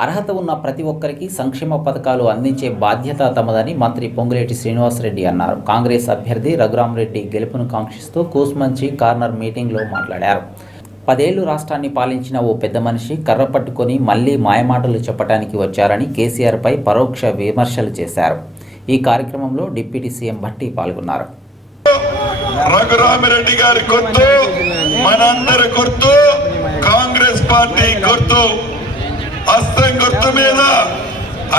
అర్హత ఉన్న ప్రతి ఒక్కరికి సంక్షేమ పథకాలు అందించే బాధ్యత తమదని మంత్రి పొంగులేటి శ్రీనివాసరెడ్డి అన్నారు. కాంగ్రెస్ అభ్యర్థి రఘురామరెడ్డి గెలుపును కాంక్షిస్తూ కూస్మంచి కార్నర్ మీటింగ్లో మాట్లాడారు. పదేళ్ళు రాష్ట్రాన్ని పాలించిన ఓ పెద్ద మనిషి కర్ర పట్టుకొని మళ్ళీ మాయమాటలు చెప్పడానికి వచ్చారని కేసీఆర్పై పరోక్ష విమర్శలు చేశారు. ఈ కార్యక్రమంలో డిప్యూటీ సీఎం భట్టి పాల్గొన్నారు. రఘురామిరెడ్డి గారి గుర్తు మనందరి గుర్తు కాంగ్రెస్ పార్టీ గుర్తు గుర్తు మీద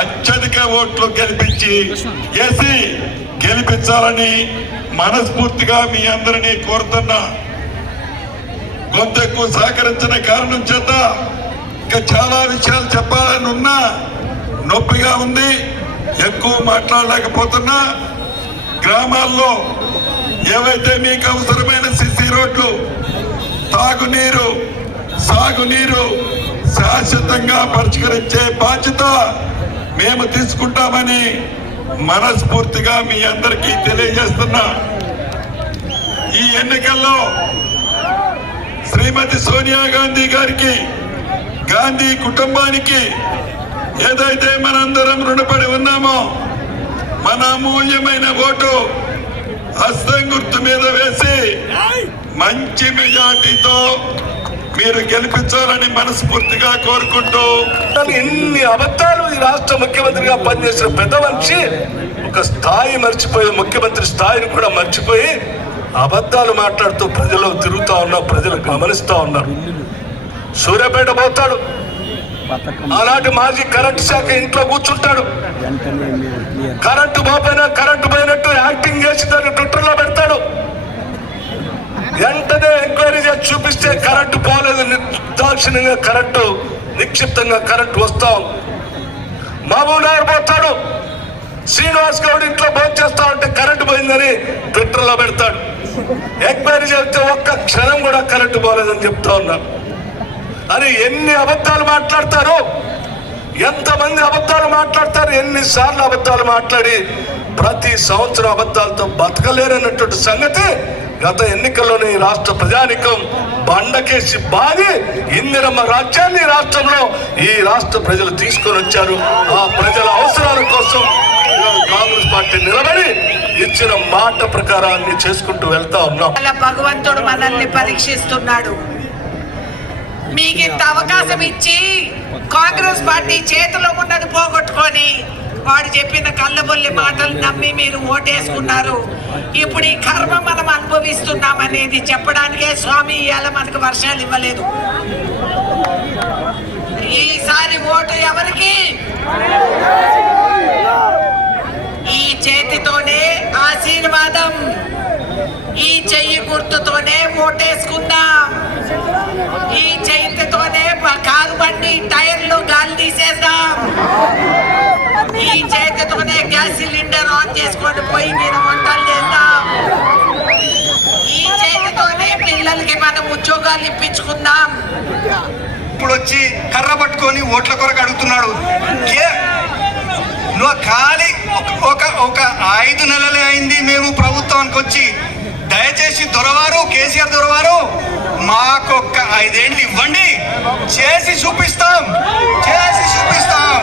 అత్యధిక ఓట్లు గెలిపించి ఎసి గెలిపించాలని మనస్ఫూర్తిగా మీ అందరినీ కోరుతున్నా. కొంత ఎక్కువ సహకరించిన కారణం చేత ఇంకా చాలా విషయాలు చెప్పాలని ఉన్నా నొప్పిగా ఉంది ఎక్కువ మాట్లాడలేకపోతున్నా. గ్రామాల్లో ఏవైతే మీకు అవసరమైన సిసి రోడ్లు తాగునీరు సాగునీరు శాశ్వతంగా పరిష్కరించే బాధ్యత మేము తీసుకుంటామని మనస్ఫూర్తిగా మీ అందరికీ తెలియజేస్తున్నా. ఈ ఎన్నికల్లో శ్రీమతి సోనియా గాంధీ గారికి గాంధీ కుటుంబానికి ఏదైతే మనందరం రుణపడి ఉన్నామో మన అమూల్యమైన ఓటు హస్తం గుర్తు మీద వేసి మంచి మెజార్టీతో మీరు గెలిపించాలని మనస్ఫూర్తిగా కోరుకుంటూ ఎన్ని అబద్ధాలు ఈ రాష్ట్ర ముఖ్యమంత్రిగా పనిచేసిన పెద్ద మనిషి ఒక స్థాయి మర్చిపోయి ముఖ్యమంత్రి స్థాయిని కూడా మర్చిపోయి అబద్ధాలు మాట్లాడుతూ ప్రజలు తిరుగుతా ఉన్నారు ప్రజలు గమనిస్తా ఉన్నారు. సూర్యాపేట పోతాడు. ఆనాటి మాజీ కరెంట్ శాఖ ఇంట్లో కూర్చుంటాడు. కరెంటు పోపోయినా కరెంటు పోయినట్టు యాక్టింగ్ చేసి దాన్ని ట్విట్టర్లో పెడతాడు వెంటనే ఎంక్వైరీ చేసి చూపిస్తే కరెంటు పోలేదు. నిర్దాక్షిణ్యంగా కరెంటు నిక్షిప్తంగా కరెంటు వస్తాం. మహబూబ్ నగర్ పోతాడు. శ్రీనివాస్ గౌడ్ ఇంట్లో భోజనం చేస్తా ఉంటే కరెంటు పోయిందని ట్విట్టర్లో పెడతాడు. ఎంక్వైరీ చేస్తే ఒక్క క్షణం కూడా కరెంటు పోలేదని చెప్తా ఉన్నారు అని ఎన్ని అబద్ధాలు మాట్లాడతారు? ఎంతమంది అబద్ధాలు మాట్లాడతారు? ఎన్నిసార్లు అబద్ధాలు మాట్లాడి ప్రతి సంవత్సరం అబద్ధాలతో బతకలేరన్నటువంటి సంగతి గత ఎన్నికల్లోనే రాష్ట్ర ప్రజానికం బండకేసి బాది ఇందిరమ్మ రాజ్యాన్ని రాష్ట్రంలో ఈ రాష్ట్ర ప్రజలు తీసుకొని వచ్చారు. ఆ ప్రజల అవసరాల కోసం కాంగ్రెస్ పార్టీ నిలబడి ఇచ్చిన మాట ప్రకారాన్ని చేసుకుంటూ వెళ్తా ఉన్నాం. అలా భగవంతుడు మనల్ని పరీక్షిస్తున్నాడు. మీకు ఇంత అవకాశం ఇచ్చి కాంగ్రెస్ పార్టీ చేతిలో ఉన్నది పోగొట్టుకొని వాడు చెప్పిన కళ్ళబొల్లి మాటలు నమ్మి మీరు ఓటేసుకున్నారు. ఇప్పుడు ఈ కర్మ మనం అనుభవిస్తున్నాం అనేది చెప్పడానికే స్వామి ఇవాళ మనకు వర్షాలు ఇవ్వలేదు. ఈసారి ఓటు ఎవరికి? ఈ చేతితోనే ఆశీర్వాదం ఈ చెయ్యి గుర్తుతోనే ఓటేసుకుందాం. ఈ చేతితోనే కారు బండి టైర్లు గాలి తీసేద్దాం ఈ చేతితోనే గ్యాస్ సిలిండర్ ఆన్ చేసుకొని పోయి మీద వంటలు చేద్దాం ఈ చేతితోనే పిల్లలకి మనం ఉద్యోగాలు ఇప్పించుకుందాం ఇప్పుడు వచ్చి కర్ర పట్టుకొని ఓట్ల కొరకు అడుగుతున్నాడు. నువ్వు ఖాళీ ఒక- ఒక ఐదు నెలలే అయింది మేము ప్రభుత్వానికి వచ్చి. దయచేసి దొరవారు కేసీఆర్ దొరవారు మాకొక్క ఐదేళ్ళు ఇవ్వండి. చేసి చూపిస్తాం. చేసి చూపిస్తాం.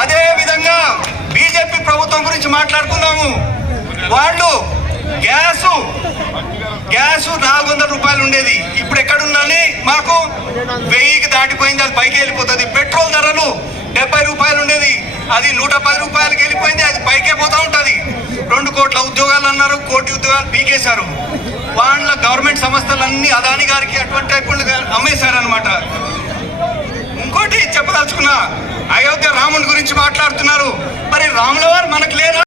అదే విధంగా బీజేపీ ప్రభుత్వం గురించి మాట్లాడుకుందాము. వాళ్ళు గ్యాసు. గ్యాస్ నాలుగు వందల రూపాయలు ఉండేది. ఇప్పుడు ఎక్కడుందని మాకు వెయ్యికి దాటిపోయింది అది పైకి వెళ్ళిపోతుంది. పెట్రోల్ ధరలు డెబ్బై రూపాయలు ఉండేది. అది నూట పది రూపాయలకి వెళ్ళిపోయింది అది పైకే పోతా ఉంటుంది. రెండు కోట్ల ఉద్యోగాలు అన్నారు కోటి ఉద్యోగాలు పీకేశారు. వాళ్ళ గవర్నమెంట్ సంస్థలన్నీ అదాని గారికి అటువంటి టైపులు అమ్మేశారనమాట ఇంకోటి చెప్పదలుచుకున్నా అయోధ్య రాముడి గురించి మాట్లాడుతున్నారు. మరి రాముల వారు మనకు లేరు?